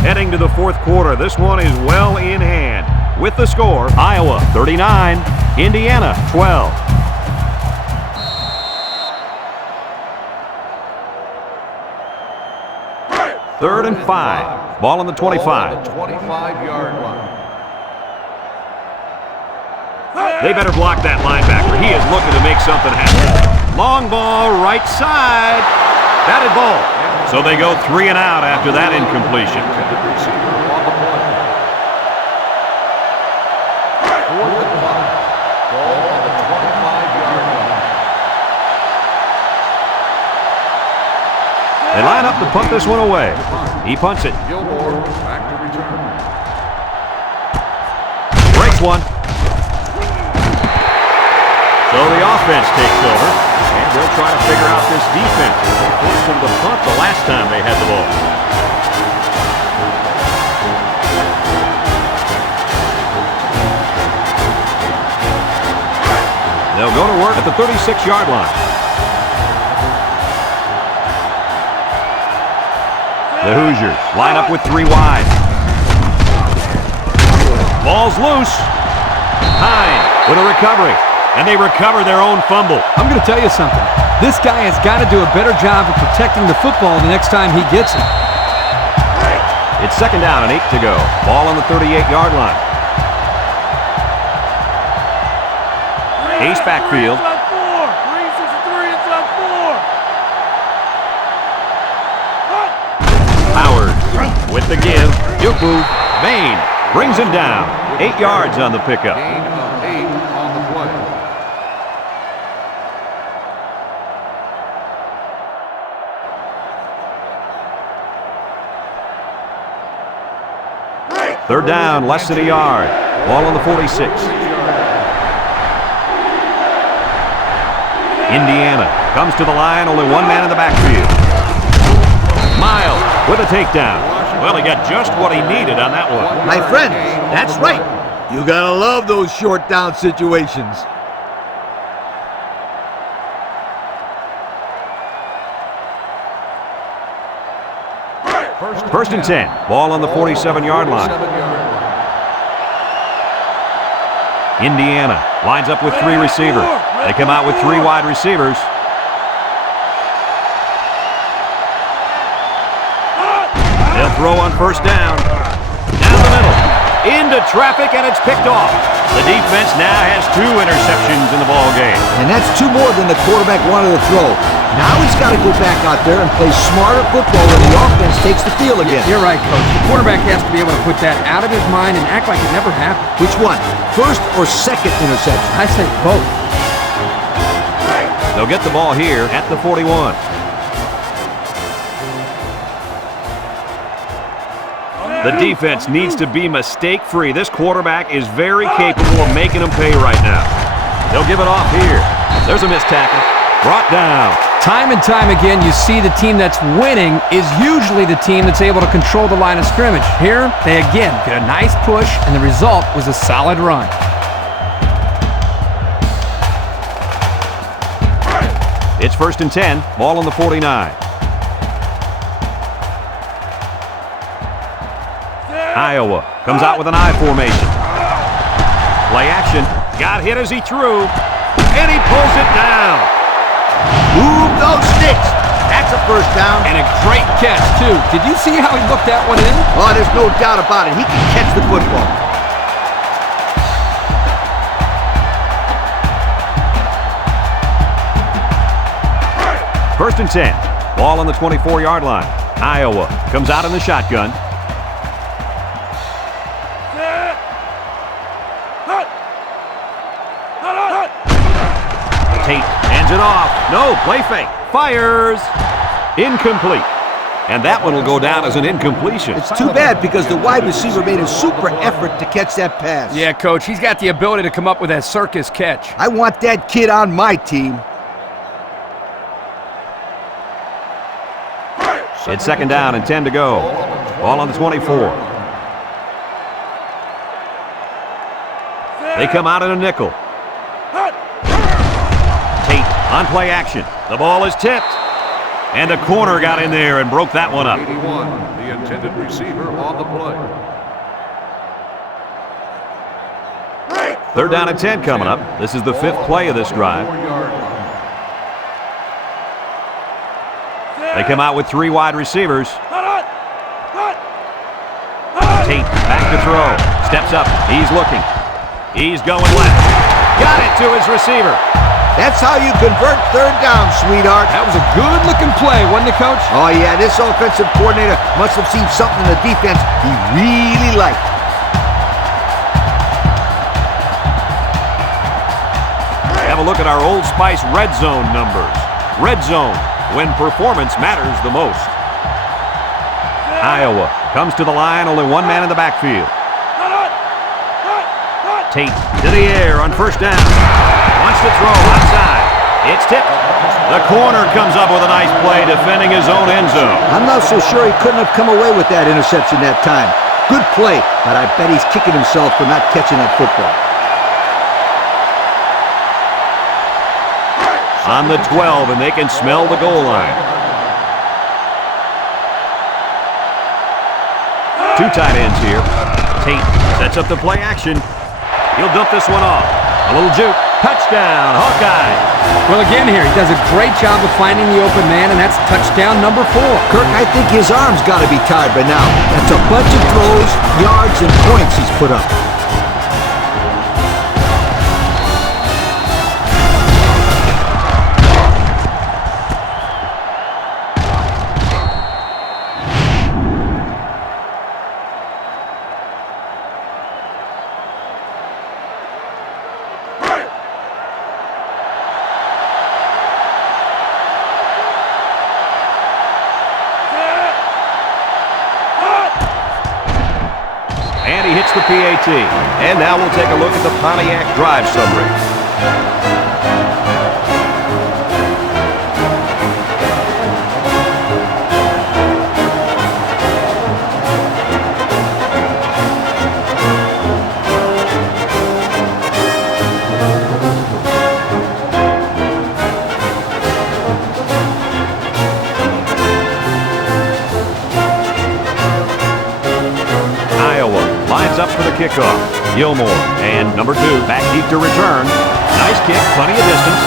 Heading to the fourth quarter, this one is well in hand. With the score, Iowa 39, Indiana 12. Third and 5. Ball on the 25. 25-yard line. They better block that linebacker. He is looking to make something happen. Long ball, right side. Batted ball. So they go 3 and out after that incompletion. They line up to punt this one away. He punts it. Gilmore back to return. Breaks one. So the offense takes over, and they'll try to figure out this defense. They forced them to punt the last time they had the ball. They'll go to work at the 36-yard line. The Hoosiers line up with 3 wide. Ball's loose. Hine with a recovery. And they recover their own fumble. I'm going to tell you something. This guy has got to do a better job of protecting the football the next time he gets it. It's second down and 8 to go. Ball on the 38-yard line. Ace backfield. Howard with the give. Yuku. Maine brings him down. 8 yards on the pickup. Gain of 8 on the play. Third down, less than a yard. Ball on the 46. Indiana comes to the line, only one man in the backfield. Miles with a takedown. Well, he got just what he needed on that one. My friends, that's right. You gotta love those short down situations. First and 10. Ball on the 47-yard line. Indiana lines up with 3 receivers. They come out with 3 wide receivers. They'll throw on first down. Down the middle. Into traffic, and it's picked off. The defense now has 2 interceptions in the ball game. And that's 2 more than the quarterback wanted to throw. Now he's got to go back out there and play smarter football when the offense takes the field again. You're right, Coach. The quarterback has to be able to put that out of his mind and act like it never happened. Which one? First or second interception? I say both. They'll get the ball here at the 41. The defense needs to be mistake-free. This quarterback is very capable of making them pay right now. They'll give it off here. There's a missed tackle. Brought down. Time and time again, you see the team that's winning is usually the team that's able to control the line of scrimmage. Here, they again get a nice push, and the result was a solid run. It's first and 10. Ball on the 49. Iowa comes out with an I formation. Play action. Got hit as he threw. And he pulls it down. Move those sticks. That's a first down. And a great catch, too. Did you see how he looked that one in? Oh, there's no doubt about it. He can catch the football. First and 10. Ball on the 24-yard line. Iowa comes out in the shotgun. Tate hands it off. No, play fake. Fires. Incomplete. And that one will go down as an incompletion. It's too bad because the wide receiver made a super effort to catch that pass. Yeah, Coach, he's got the ability to come up with that circus catch. I want that kid on my team. It's second down and 10 to go. Ball on the 24. They come out in a nickel. Tate on play action. The ball is tipped. And a corner got in there and broke that one up. 81, the intended receiver on the play. Third down and 10 coming up. This is the fifth play of this drive. They come out with three wide receivers. Tate back to throw. Steps up. He's looking. He's going left. Got it to his receiver. That's how you convert third down, sweetheart. That was a good-looking play, wasn't it, Coach? Oh, yeah, this offensive coordinator must have seen something in the defense he really liked. Have a look at our Old Spice Red Zone numbers. Red Zone, when performance matters the most. Iowa comes to the line, only one man in the backfield. Tate to the air on first down. Wants to throw outside. It's tipped. The corner comes up with a nice play defending his own end zone. I'm not so sure he couldn't have come away with that interception that time. Good play, but I bet he's kicking himself for not catching that football. On the 12, and they can smell the goal line. Two tight ends here. Tate sets up the play action. He'll dump this one off. A little juke. Touchdown, Hawkeye. Well, again here, he does a great job of finding the open man, and that's touchdown number 4. Kirk, I think his arm's got to be tired by now. That's a bunch of throws, yards, and points he's put up. And he hits the PAT. And now we'll take a look at the Pontiac drive summary. Up for the kickoff. Gilmore and number 2 back deep to return. Nice kick, plenty of distance.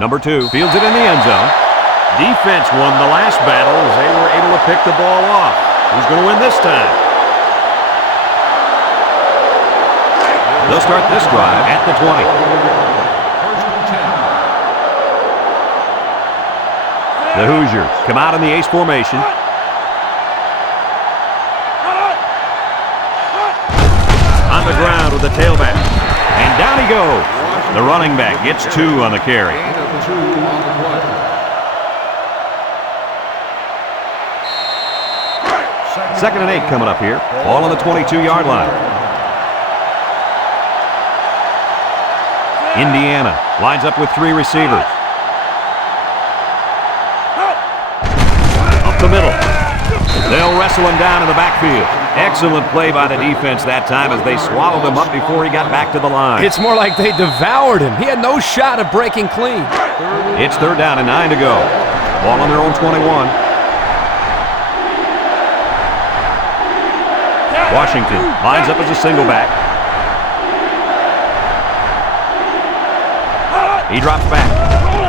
Number 2 fields it in the end zone. Defense won the last battle as they were able to pick the ball off. Who's going to win this time? They'll start this drive at the 20. The Hoosiers come out in the ace formation. On the ground with the tailback. And down he goes. The running back gets 2 on the carry. Second and 8 coming up here. Ball on the 22-yard line. Indiana lines up with 3 receivers. Up the middle. They'll wrestle him down in the backfield. Excellent play by the defense that time as they swallowed him up before he got back to the line. It's more like they devoured him. He had no shot of breaking clean. It's third down and 9 to go. Ball on their own 21. Washington lines up as a single back. He drops back.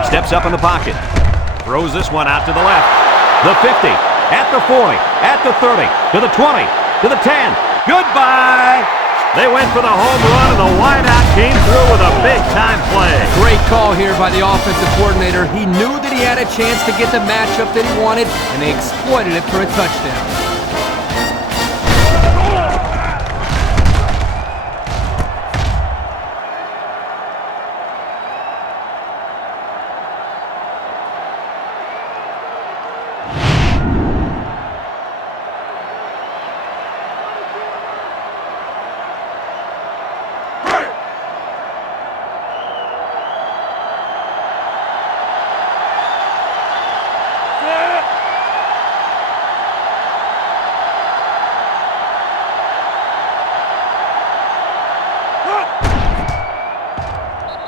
Steps up in the pocket. Throws this one out to the left. The 50. At the 40, at the 30, to the 20, to the 10. Goodbye! They went for the home run, and the wideout came through with a big-time play. Great call here by the offensive coordinator. He knew that he had a chance to get the matchup that he wanted, and they exploited it for a touchdown.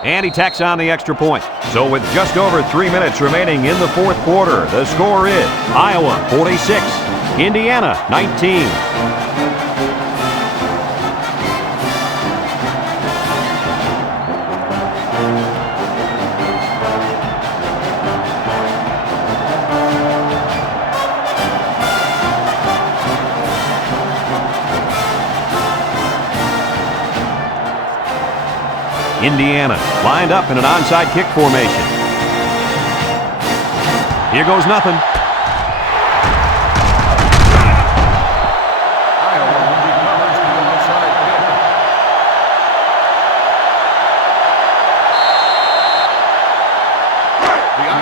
And he tacks on the extra point. So with just over 3 minutes remaining in the fourth quarter, the score is Iowa 46, Indiana 19. Indiana lined up in an onside kick formation. Here goes nothing. Iowa recovers the onside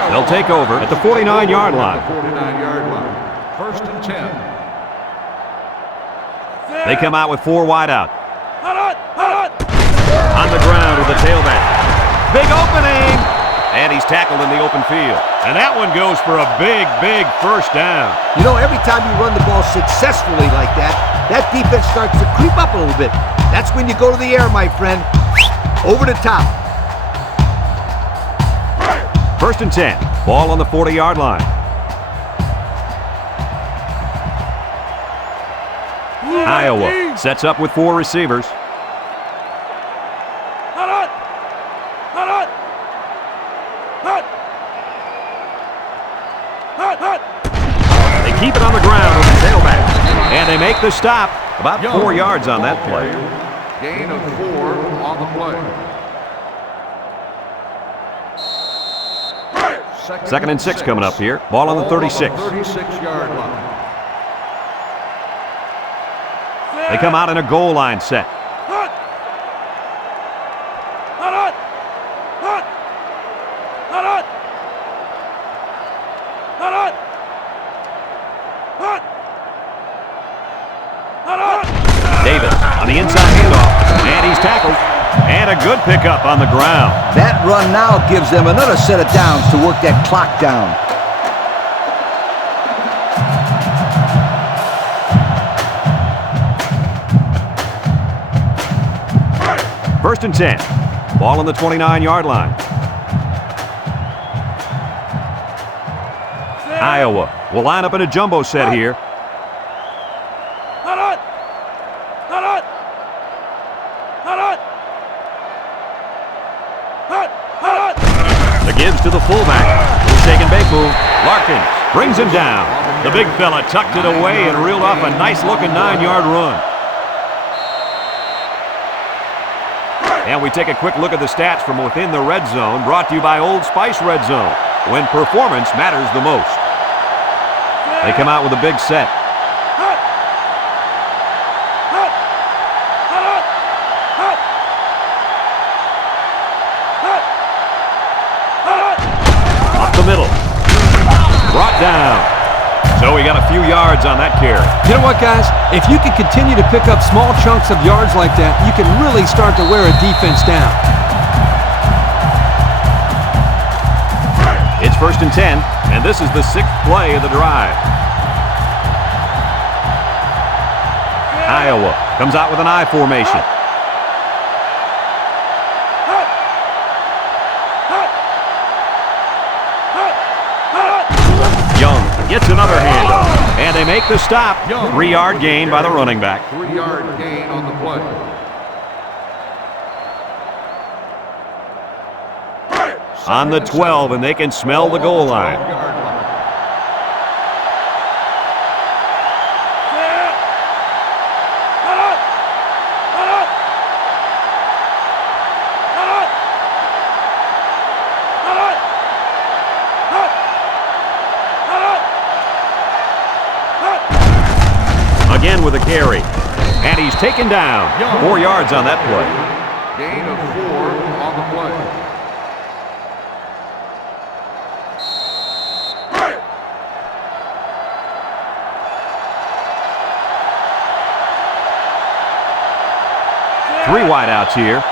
kick. They'll take over at the 49-yard line. 49-yard line. 1st and 10. They come out with 4 wide out. On the ground with the tailback. Big opening! And he's tackled in the open field. And that one goes for a big, big first down. You know, every time you run the ball successfully like that, that defense starts to creep up a little bit. That's when you go to the air, my friend. Over the top. 1st and 10. Ball on the 40-yard line. Iowa sets up with 4 receivers. They keep it on the ground with the tailback. And they make the stop. About 4 yards on that play. Gain of 4 on the play. 2nd and 6 coming up here. Ball on the 36. 36-yard line. They come out in a goal line set. Davis on the inside handoff, and he's tackled. And a good pickup on the ground. That run now gives them another set of downs to work that clock down. First and 10. Ball on the 29-yard line. Iowa will line up in a jumbo set here. The gives to the fullback. He's taking big move. Larkins brings him down. The big fella tucked it away and reeled off a nice-looking 9-yard run. And we take a quick look at the stats from within the red zone, brought to you by Old Spice Red Zone, when performance matters the most. They come out with a big set. Up the middle. Brought down. So we got a few yards on that carry. You know what, guys? If you can continue to pick up small chunks of yards like that, you can really start to wear a defense down. It's 1st and 10, and this is the 6th play of the drive. Iowa comes out with an I formation. Young gets another handoff, and they make the stop. 3-yard gain by the running back. 3-yard gain on the play. On the 12, and they can smell the goal line. Again with a carry. And he's taken down. 4 yards on that play. Gain of 4 on the play. Three wideouts here.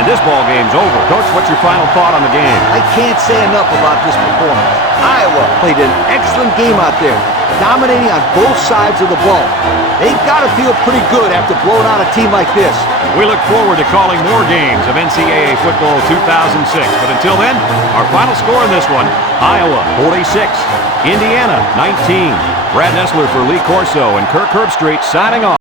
and this ball game's over. Coach, what's your final thought on the game? I can't say enough about this performance. Iowa played an excellent game out there, dominating on both sides of the ball. They've got to feel pretty good after blowing out a team like this. We look forward to calling more games of NCAA Football 2006. But until then, our final score in this one, Iowa 46, Indiana 19. Brad Nessler for Lee Corso and Kirk Herbstreit signing off.